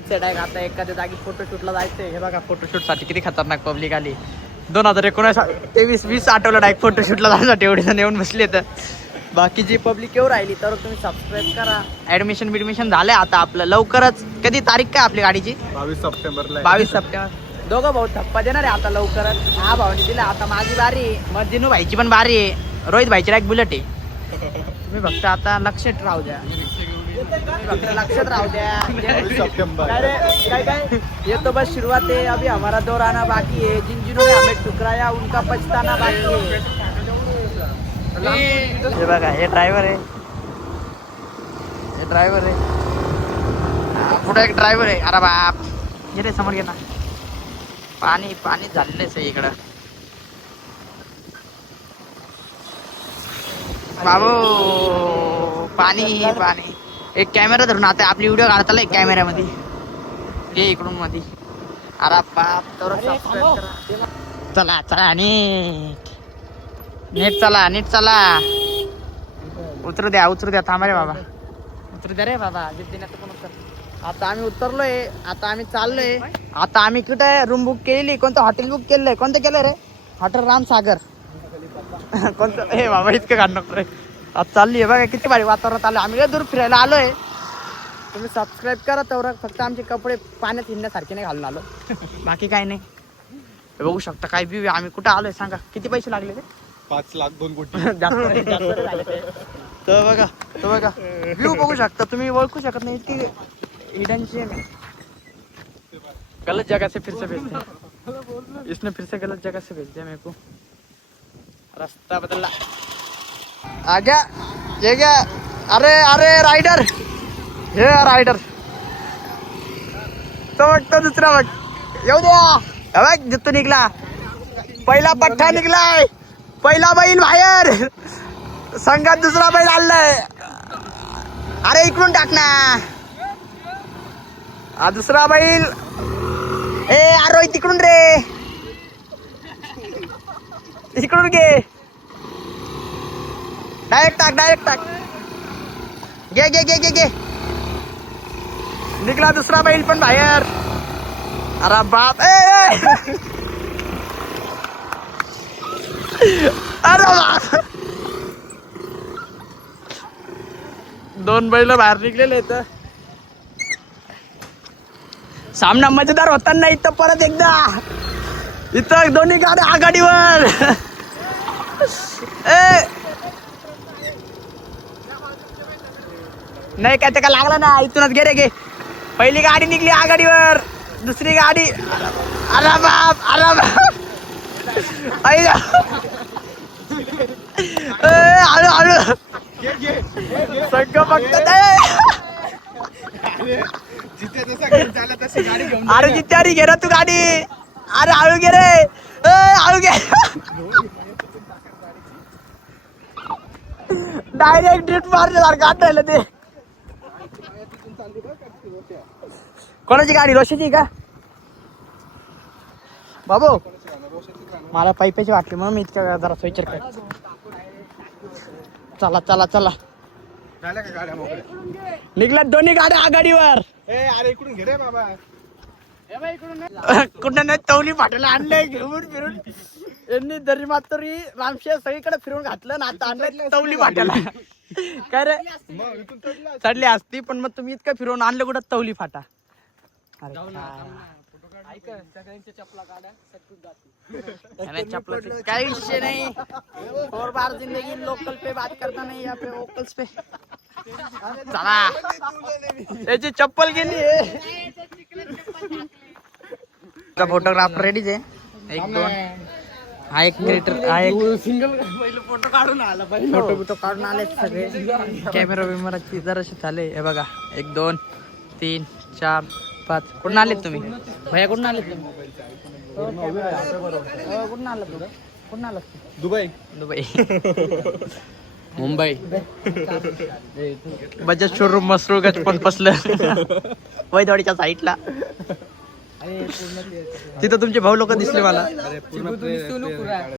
Direct आता एखाद्या जागी फोटोशूटला जायचंय. हे बघा फोटोशूट साठी किती खतरनाक पब्लिक आली. 2019 23-20 आठवलं डायरेक्ट फोटोशूटला जाण्यासाठी एवढे जण येऊन बसले. तर बाकीची पब्लिक येऊ राहिली तर तुम्ही सबस्क्राईब करा. ऍडमिशन झालंय आता आपलं लवकरच. कधी तारीख काय आपली गाडीची? 22 सप्टेंबरला. 22 सप्टेंबर. दोघं भाऊ थप्पा देणार आहे आता लवकरच. हा भाऊनी दिला आता माझी बारी आहे. मग दिनू भाईची पण बारी आहे. रोहित भाईची एक बुलेट आहे. तुम्ही फक्त आता लक्षात राहू द्या. फक्त लक्षात राहू द्या. काय ये तो बस शुरुआत है. अभी हमारा दौर आना बाकी है. जिन जिन्होंने हमें ठुकराया उनका पछताना बाकी है. हे बघा हे ड्रायव्हर आहे. हे ड्रायव्हर आहे. पुढे एक ड्रायव्हर आहे. अरे बाप हे रे समोर घे ना. पाणी पाणी झालेलं आहे इकडं. बाबू पाणी पाणी. एक कॅमेरा धरून आता आपली व्हिडिओ काढताला एक कॅमेऱ्यामध्ये. हे इकडून मध्ये. अरे बाप तर चला चला नीट चला नीट चला. उतरू द्या थांबा रे बाबा. उतरू द्या रे बाबा. आता आम्ही उतरलोय. आता आम्ही चाललोय. आता आम्ही कुठे रूम बुक केलेली. कोणतं हॉटेल बुक केलंय? कोणतं केलंय रे? हॉटेल रामसागर. कोणतं? हे बाबा इतकं काढ नको रे. आज चालली आहे बघा किती भारी वातावरण आलं. आम्ही लय दूर फिरायला आलोय. तुम्ही सबस्क्राईब करा तेवढं. फक्त आमचे कपडे पाण्यात हिंडण्यासारखे नाही घालून आलो. बाकी काय नाही. बघू शकता काय व्यू. आम्ही कुठं आलोय सांगा. किती पैसे लागले ते? 5,02 कोटी. तर बघा व्यू बघू शकता तुम्ही. ओळखू शकत नाही इतकी हिडन शेम है. गलत जगह से फिर से भेजते. इसने फिर से गलत जगह से भेज दिया मेरे को. रास्ता बदला. आ गया ये क्या? अरे राइडर. हे राइडर तो बघतो दुसरा बघ. येऊ द्या. बघ जिथून निघला पहिला पठ्ठा निघलाय. पहिला बैल बाहेर. संघात दुसरा बैल आलाय. अरे इकडून टाक ना. हा दुसरा बैल. ए अरे तिकडून रे. इकडून घे. डायरेक्ट टाक. घे. निघला दुसरा बैल पण बाहेर. अरे बाप. अरे बाप. 2 बैल बाहेर निघलेले तर सामना मजेदार होता नाही. इथं परत एकदा इथं दोन्ही गाड्या आघाडीवर. नाही काय ते का लागला ना. इथूनच घे. पहिली गाडी निघली आघाडीवर. दुसरी गाडी. अरे बाप. हळू संघ फक्त. अरे जित्यारी घे ना तू गाडी. अरे हळू घे रे. हळू घे. डायरेक्ट ड्रिफ्ट मारल्यासारखं आठवलं ते. कोणाची गाडी? रोशीची का बाबू? मला पायपाची वाटली म्हणून मी इतक्या जरा विचार कर. चला निघल्यात दोन्ही गाड्या आघाडीवर. अरे इकडून घे रे बाबा. कुठं नाही तवली फाटायला आणलंय घेऊन फिरून. यांनी दरी मातरी रामशेर सगळीकडे फिरून घातलं ना. आता आणलंय तवली फाट्याला. काय रे चढली असती पण मग तुम्ही इतकं फिरवून आणलं कुठं तवली फाटा. अरे काय विषय नाही. और बार जिंदगी लोकल पे बात करता नहीं यहाँ पे वोकल्स पे. चला याची चप्पल गेली. फोटोग्राफर रेडीच आहे. 1-2 हा एक क्रिएटर हा एक सिंगल फोटो काढून आले सगळे. कॅमेरा बिमेराची जराशी झाले. हे बघा 1 2 3 4 5. कुठून आलेत तुम्ही भैया? कुठून आलेत तुम्ही? कुठून आलात तू? कुठून आलात? दुबई मुंबई. बजाज शोरूम मसरूळ गचपण पसलं वैदवाडीच्या साईडला. तिथं तुमचे भाऊ लोक दिसले मला.